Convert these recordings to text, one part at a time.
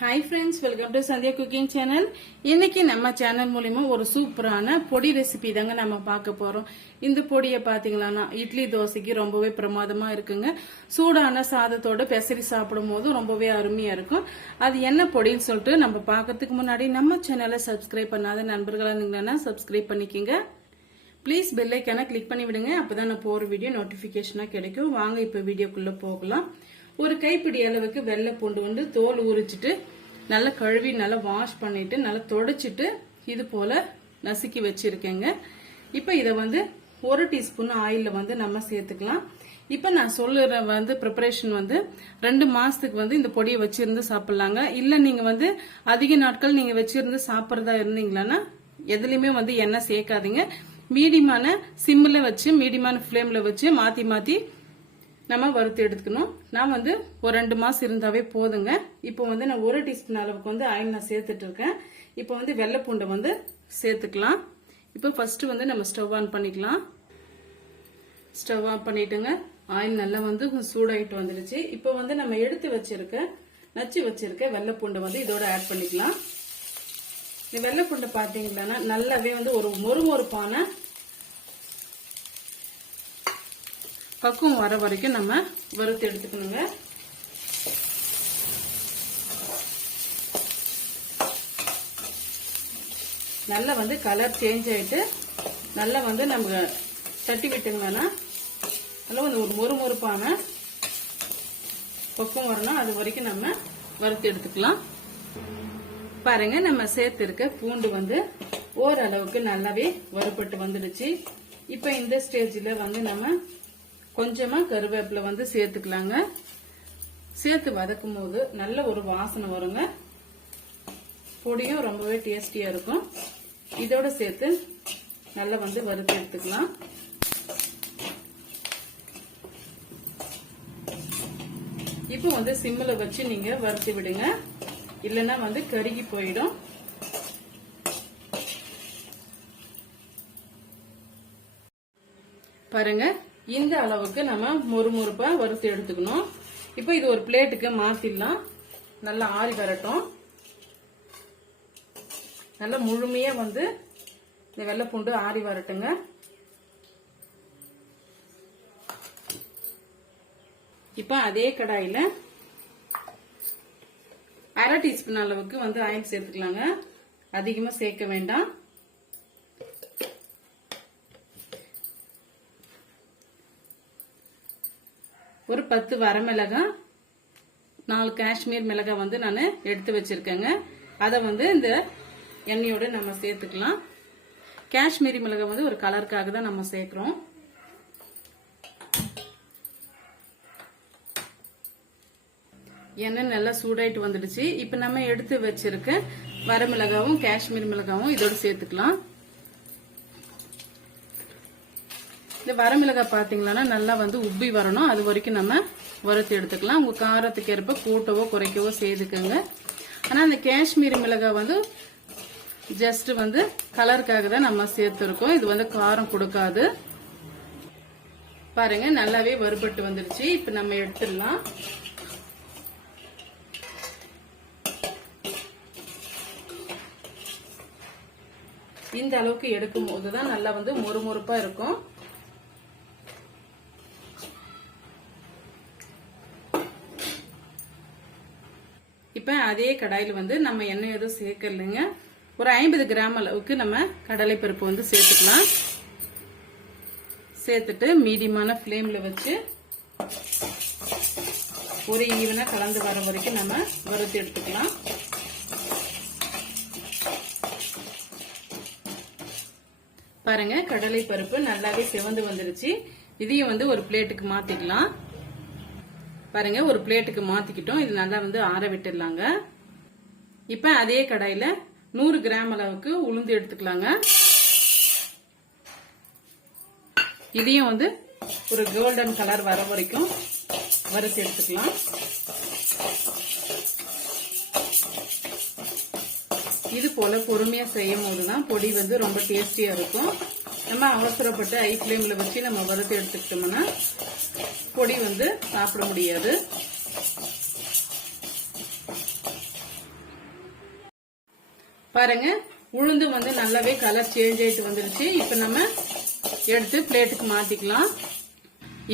Hi friends welcome to Sandhya cooking channel இன்னைக்கு நம்ம channel மூலிமா ஒரு சூப்பரான பொடி ரெசிபி தாங்க நம்ம பார்க்க போகிறோம் இந்த பொடியை பாத்தீங்களா இட்லி தோசைக்கு ரொம்பவே பிரமாதமாக இருக்குங்க. சூடான சாதத்தோட பெசரி சாப்பிடும் போது ரொம்பவே அருமையாக இருக்கும். அது என்ன பொடின்னு சொல்லிட்டு நம்ம பார்க்கறதுக்கு முன்னாடி நம்ம சேனலை சப்ஸ்கிரைப் பண்ணாத நண்பர்களாக இருந்தீங்கன்னா சப்ஸ்கிரைப் பண்ணிக்கோங்க. ப்ளீஸ் பெல்லைக்கான கிளிக் பண்ணி விடுங்க அப்பதான் நான் போகிற வீடியோ நோட்டிஃபிகேஷனாக கிடைக்கும். வாங்க இப்போ வீடியோக்குள்ளே போகலாம். ஒரு கைப்பிடி அளவுக்கு வெள்ளை பூண்டு வந்து தோல் உரிச்சிட்டு நல்லா கழுவி நல்லா வாஷ் பண்ணிட்டு நல்லா தொடச்சிட்டு இது போல நசுக்கி வச்சிருக்கேங்க. இப்போ இதை வந்து ஒரு டீஸ்பூன் ஆயிலில் வந்து நம்ம சேர்த்துக்கலாம். இப்போ நான் சொல்லுற வந்து ப்ரிப்பரேஷன் வந்து ரெண்டு மாசத்துக்கு வந்து இந்த பொடியை வச்சிருந்து சாப்பிடலாங்க. இல்ல நீங்க வந்து அதிக நாட்கள் நீங்க வச்சிருந்து சாப்பிட்றதா இருந்தீங்களான்னா எதுலேயுமே வந்து எண்ணெய் சேர்க்காதீங்க. மீடியமான சிம்மில் வச்சு மீடியமான ஃப்ளேமில் வச்சு மாற்றி மாற்றி நம்ம வறுத்து எடுத்துக்கணும். நான் வந்து ஒரு ரெண்டு மாசம் இருந்தாவே போதுங்க. இப்போ வந்து நான் ஒரு டீஸ்பூன் அளவுக்கு வந்து ஆயில் நான் சேர்த்துட்டு இருக்கேன். இப்போ வந்து வெள்ளைப்பூண்டை வந்து சேர்த்துக்கலாம். இப்போ ஃபர்ஸ்ட் வந்து நம்ம ஸ்டவ் ஆன் பண்ணிக்கலாம். ஸ்டவ் ஆன் பண்ணிட்டுங்க. ஆயில் நல்லா வந்து சூடாயிட்டு வந்துடுச்சு. இப்போ வந்து நம்ம எடுத்து வச்சிருக்க நச்சு வச்சிருக்க வெள்ளைப்பூண்டை வந்து இதோட ஆட் பண்ணிக்கலாம். இந்த வெள்ளைப்பூண்டை பார்த்தீங்கன்னா நல்லாவே வந்து ஒரு மொறு மொறுப்பான பக்குவம் வர வரைக்கும் நம்ம வறுத்து எடுத்துக்கணுங்க. நல்லா வந்து கலர் சேஞ்ச் ஆகிட்டு நல்லா வந்து நம்ம தட்டி விட்டுங்கன்னா நல்லா வந்து ஒரு மொறு மொறுப்பான பக்குவம் வரணும். அது வரைக்கும் நம்ம வறுத்து எடுத்துக்கலாம். பாருங்க நம்ம சேர்த்துருக்க பூண்டு வந்து ஓரளவுக்கு நல்லாவே வறுபட்டு வந்துடுச்சு. இப்போ இந்த ஸ்டேஜில் வந்து நம்ம கொஞ்சமா கருவேப்பிலை வந்து சேர்த்துக்கலாங்க. சேர்த்து வதக்கும் போது நல்ல ஒரு வாசனை வருங்க. பொடியும் ரொம்பவே டேஸ்டியா இருக்கும். இதோட சேர்த்து நல்லா வந்து வறுத்து எடுத்துக்கலாம். இப்போ வந்து சிம்மில் வச்சு நீங்க வறுத்து விடுங்க. இல்லைன்னா வந்து கருகி போயிடும். பாருங்க. இந்த அளவுக்கு நம்ம மொறுமொறுப்பா வறுத்து எடுத்துக்கணும். இப்போ இது ஒரு பிளேட்டுக்கு மாத்திடலாம். நல்லா ஆறி வரட்டும். நல்லா முழுமையா வந்து இந்த வெள்ளைப்பூண்டு ஆறி வரட்டுங்க. இப்போ அதே கடாயில அரை டீஸ்பூன் அளவுக்கு வந்து ஆயில் சேர்த்துக்கலாங்க. அதிகமா சேர்க்க வேண்டாம். பத்து வரமிளகாய் நாலு காஷ்மீர் மிளகாய் வந்து நான் எடுத்து வச்சிருக்கேங்க. அதை வந்து இந்த எண்ணெயோட நம்ம சேர்த்துக்கலாம். காஷ்மீரி மிளகாய் வந்து ஒரு கலருக்காக தான் நம்ம சேர்க்குறோம். எண்ணெய் நல்லா சூடாயிட்டு வந்துடுச்சு. இப்போ நம்ம எடுத்து வச்சிருக்க வரமிளகாவும் காஷ்மீர் மிளகாவும் இதோட சேர்த்துக்கலாம். இந்த வரமிளகாய் பாத்தீங்களா நல்லா வந்து உப்பி வரணும். அது வரைக்கும் நம்ம வறுத்து எடுத்துக்கலாம். உங்க காரத்துக்கு ஏற்ப கூட்டவோ குறைக்கவோ செய்துக்கோங்க. ஆனா அந்த காஷ்மீர் மிளகாய் வந்து ஜஸ்ட் வந்து கலருக்காக தான் நம்ம சேர்த்துருக்கோம். இது வந்து காரம் கொடுக்காது. பாருங்க நல்லாவே வறுபட்டு வந்துருச்சு. இப்ப நம்ம எடுத்துடலாம். இந்த அளவுக்கு எடுக்கும் போதுதான் நல்லா வந்து மொறுமொறுப்பா இருக்கும். இப்ப அதே கடாயில வந்து நம்ம எண்ணெய் எதுவும் சேர்க்கலைங்க. ஒரு ஐம்பது கிராம் அளவுக்கு நம்ம கடலைப்பருப்பு வந்து சேர்த்துக்கலாம். சேர்த்துட்டு மீடியமான ஃப்ளேமில் வச்சு ஒரு ஈவனா கலந்து வர வரைக்கும் நம்ம வறுத்து எடுத்துக்கலாம். பாருங்க கடலை பருப்பு நல்லாவே சிவந்து வந்துருச்சு. இதையும் வந்து ஒரு பிளேட்டுக்கு மாத்திக்கலாம். பாருங்க ஒரு பிளேட்டுக்கு மாத்திக்கிட்டோம். இது நல்லா வந்து ஆற விட்டுடலாங்க. இப்ப அதே கடாயில நூறு கிராம் அளவுக்கு உளுந்து எடுத்துக்கலாங்க. இதையும் வந்து ஒரு கோல்டன் கலர் வர வரைக்கும் வறுத்து எடுத்துக்கலாம். இது போல பொறுமையா செய்யும் போதுதான் பொடி வந்து ரொம்ப டேஸ்டியா இருக்கும். நம்ம அவசரப்பட்டு ஐ ஃப்ளேம்ல வச்சு நம்ம வறுத்து எடுத்துக்கிட்டோம்னா பொடி வந்து சாப்பிட முடியாது. பாருங்க உளுந்து வந்து நல்லாவே கலர் சேஞ்ச் ஆயிட்டு வந்துருச்சு. இப்ப நம்ம எடுத்து பிளேட்டுக்கு மாத்திக்கலாம்.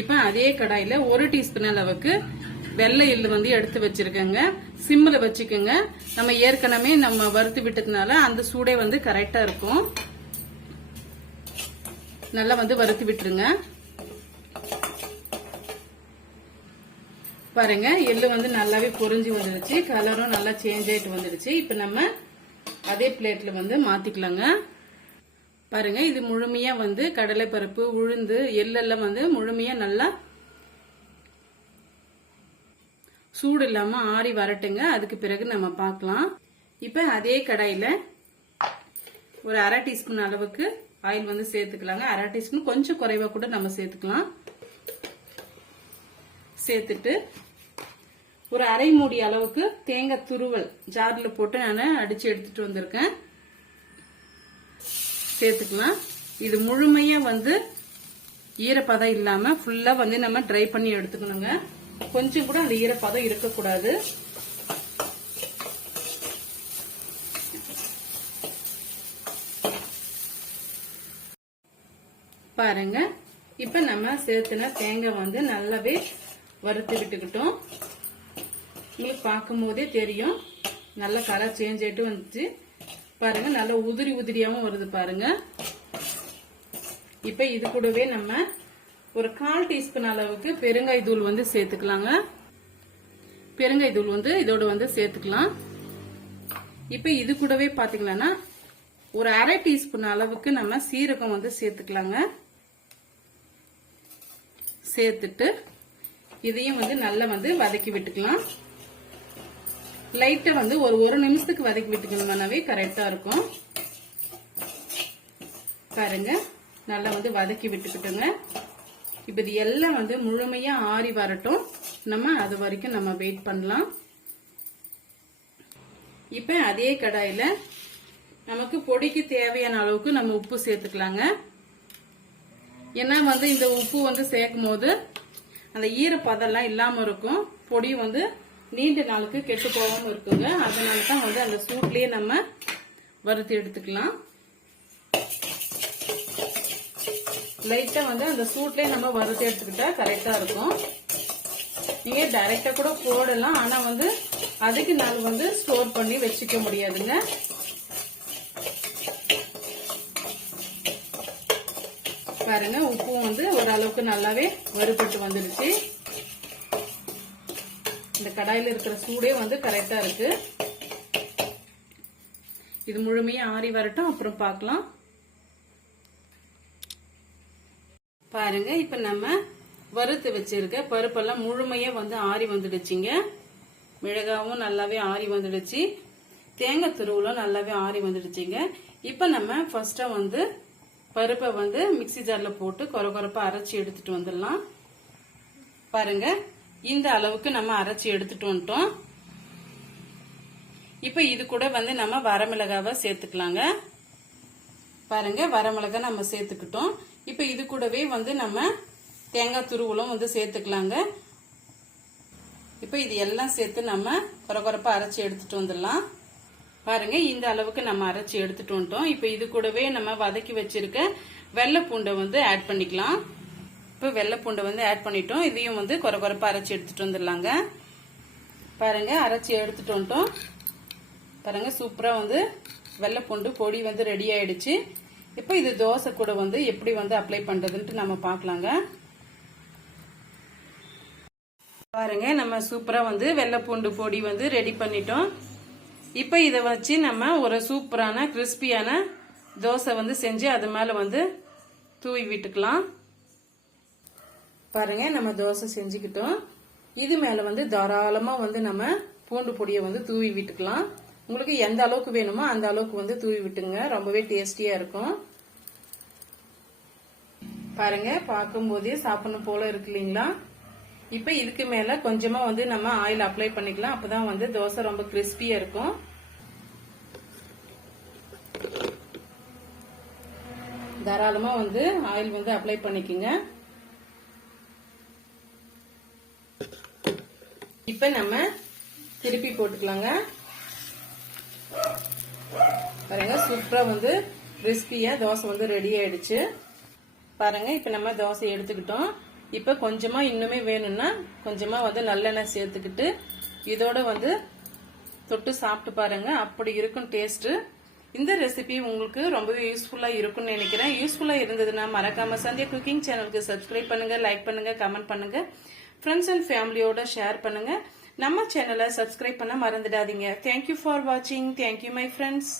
இப்ப அதே கடாயில ஒரு டீஸ்பூன் அளவுக்கு வெள்ளை எள்ளு வந்து எடுத்து வச்சிருக்கேங்க. சிம்மில் வச்சுக்கோங்க. நம்ம ஏற்கனவே நம்ம வறுத்து விட்டதுனால அந்த சூடே வந்து கரெக்டா இருக்கும். நல்லா வந்து வறுத்து விட்டுருங்க. பாருங்க எள்ளு வந்து நல்லாவே பொறிஞ்சி வந்துடுச்சு கலரும் நல்லா சேஞ்ச் ஆயிட்டு வந்துடுச்சு. இப்ப நம்ம அதே பிளேட்ல வந்து மாத்திக்கலாங்க. பாருங்க இது முழுமையா வந்து கடலை பருப்பு உளுந்து எள்ளெல்லாம் வந்து முழுமையா நல்லா சூடு இல்லாம ஆறி வரட்டுங்க. அதுக்கு பிறகு நம்ம பார்க்கலாம். இப்ப அதே கடாயில ஒரு அரை டீஸ்பூன் அளவுக்கு ஆயில் வந்து சேர்த்துக்கலாங்க. அரை டீஸ்பூன் கொஞ்சம் குறைவா கூட நம்ம சேர்த்துக்கலாம். சேர்த்துட்டு ஒரு அரை மூடி அளவுக்கு தேங்காய் துருவல் ஜாரில் போட்டு நான் அடிச்சு எடுத்துட்டு வந்திருக்கேன். சேர்த்துக்கலாம். இது முழுமையா வந்து ஈரப்பதம் இல்லாம ஃபுல்லா வந்து நம்ம ட்ரை பண்ணி எடுத்துக்கணுங்க. கொஞ்சம் கூட அந்த ஈரப்பதம் இருக்கக்கூடாது. பாருங்க. இப்ப நம்ம சேர்த்துன தேங்காய் வந்து நல்லாவே வறுத்து விட்டுக்கிட்டோம் உங்களுக்கு பார்க்கும் போதே தெரியும். நல்ல கலர் சேஞ்ச் ஆயிட்டு வந்துச்சு. பாருங்க நல்ல உதிரி உதிரியாவும் வருது பாருங்க. இப்ப இது கூடவே நம்ம ஒரு கால் டீஸ்பூன் அளவுக்கு பெருங்காய் தூள் வந்து சேர்த்துக்கலாங்க. பெருங்காய் தூள் வந்து இதோட வந்து சேர்த்துக்கலாம். இப்ப இது கூடவே பாத்தீங்கன்னா ஒரு அரை டீஸ்பூன் அளவுக்கு நம்ம சீரகம் வந்து சேர்த்துக்கலாங்க. சேர்த்துட்டு இதையும் வந்து நல்லா வந்து வதக்கி விட்டுக்கலாம். லைட்டா வந்து ஒரு ஒரு நிமிஷத்துக்கு வதக்கி விட்டுக்கணும்னாவே கரெக்டா இருக்கும். பாருங்க. நல்லா வந்து வதக்கி விட்டுக்கிட்டுங்க. இப்ப இது எல்லாம் வந்து முழுமையா ஆறி வரட்டும். நம்ம அது வரைக்கும் நம்ம வெயிட் பண்ணலாம். இப்ப அதே கடாயில நமக்கு பொடிக்கு தேவையான அளவுக்கு நம்ம உப்பு சேர்த்துக்கலாங்க. ஏன்னா வந்து இந்த உப்பு வந்து சேர்க்கும் போது அந்த ஈரப்பதெல்லாம் இல்லாம இருக்கும். பொடி வந்து நீண்ட நாளுக்கு கெட்டு போகாம இருக்குங்க. அதனால தான் வந்து அந்த சூட்லயே நம்ம வறுத்து எடுத்துக்கலாம். லைட்டா வந்து அந்த சூட்லயே நம்ம வறுத்து எடுத்துக்கிட்டா கரெக்டா இருக்கும். நீங்க டைரக்டா கூட போடலாம். ஆனா வந்து அதுக்கு நாள் வந்து ஸ்டோர் பண்ணி வச்சுக்க முடியாதுங்க பாருங்க உப்பும் வந்து ஓரளவுக்கு நல்லாவே வறுபட்டு வந்துடுச்சு இந்த கடாயில இருக்கிற சூடே வந்து கரெக்டா இருக்கு. இது முழுமையா ஆறி வரட்டும் அப்புறம் பார்க்கலாம். பாருங்க இப்ப நம்ம வறுத்து வச்சிருக்க பருப்பெல்லாம் முழுமையா வந்து ஆறி வந்துடுச்சுங்க. மிளகாவும் நல்லாவே ஆறி வந்துடுச்சு. தேங்காய் துருவலும் நல்லாவே ஆறி வந்துடுச்சுங்க. இப்ப நம்ம ஃபர்ஸ்டா வந்து பருப்பை வந்து மிக்சி ஜாரில் போட்டு கொர குறைப்பாக அரைச்சி எடுத்துட்டு வந்துடலாம். பாருங்க இந்த அளவுக்கு நம்ம அரைச்சி எடுத்துட்டு வந்துட்டோம். இப்போ இது கூட வந்து நம்ம வரமிளகாவை சேர்த்துக்கலாங்க. பாருங்க வரமிளகா நம்ம சேர்த்துக்கிட்டோம். இப்போ இது கூடவே வந்து நம்ம தேங்காய் துருவலும் வந்து சேர்த்துக்கலாங்க. இப்போ இது எல்லாம் சேர்த்து நம்ம கொரகொரப்பா அரைச்சி எடுத்துட்டு வந்துடலாம். பாருங்க இந்த அளவுக்கு நம்ம அரைச்சி எடுத்துட்டு வந்துட்டோம். இப்ப இது கூடவே நம்ம வதக்கி வச்சிருக்க வெள்ளை பூண்டை வந்து ஆட் பண்ணிக்கலாம். இப்ப வெள்ளை பூண்டை வந்து ஆட் பண்ணிட்டோம். இதையும் வந்து கொரகொரப்பா அரைச்சி எடுத்துட்டு வந்துடலாங்க. பாருங்க அரைச்சி எடுத்துட்டு வந்துட்டோம். பாருங்க சூப்பரா வந்து வெள்ளை பூண்டு பொடி வந்து ரெடி ஆயிடுச்சு. இப்போ இது தோசை கூட வந்து எப்படி வந்து அப்ளை பண்றதுன்ட்டு நம்ம பார்க்கலாங்க. பாருங்க நம்ம சூப்பரா வந்து வெள்ளை பூண்டு பொடி வந்து ரெடி பண்ணிட்டோம். இப்போ இதை வச்சு நம்ம ஒரு சூப்பரான கிறிஸ்பியான தோசை வந்து செஞ்சு அது மேலே வந்து தூவி விட்டுக்கலாம். பாருங்க நம்ம தோசை செஞ்சுக்கிட்டோம். இது மேலே வந்து தாராளமாக வந்து நம்ம பூண்டு பொடியை வந்து தூவி விட்டுக்கலாம். உங்களுக்கு எந்த அளவுக்கு வேணுமோ அந்த அளவுக்கு வந்து தூவி விட்டுங்க. ரொம்பவே டேஸ்டியாக இருக்கும். பாருங்க பார்க்கும்போதே சாப்பிடணும் போல இருக்கு இல்லைங்களா? இப்ப இதுக்கு மேல கொஞ்சமா வந்து நம்ம ஆயில் அப்ளை பண்ணிக்கலாம். அப்பதான் வந்து தோசை ரொம்ப கிறிஸ்பியா இருக்கும். தாராளமா வந்து ஆயில் வந்து அப்ளை பண்ணிக்கோங்க. இப்ப நம்ம திருப்பி போட்டுக்கலாங்க. பாருங்க சூப்பரா வந்து கிறிஸ்பியா தோசை வந்து ரெடி ஆயிடுச்சு. பாருங்க இப்ப நம்ம தோசை எடுத்துக்கிட்டோம். இப்போ கொஞ்சமாக இன்னுமே வேணும்னா கொஞ்சமாக வந்து நல்லெண்ணெய் சேர்த்துக்கிட்டு இதோட வந்து தொட்டு சாப்பிட்டு பாருங்க. அப்படி இருக்கும் டேஸ்ட்டு இந்த ரெசிபி உங்களுக்கு ரொம்பவே யூஸ்ஃபுல்லாக இருக்கும்னு நினைக்கிறேன். யூஸ்ஃபுல்லாக இருந்ததுன்னா மறக்காம சந்தியா குக்கிங் சேனலுக்கு சப்ஸ்கிரைப் பண்ணுங்க லைக் பண்ணுங்க கமெண்ட் பண்ணுங்க. ஃப்ரெண்ட்ஸ் அண்ட் ஃபேமிலியோட ஷேர் பண்ணுங்க. நம்ம சேனலை சப்ஸ்கிரைப் பண்ண மறந்துடாதீங்க. தேங்க்யூ ஃபார் வாட்சிங் தேங்க்யூ மை ஃப்ரெண்ட்ஸ்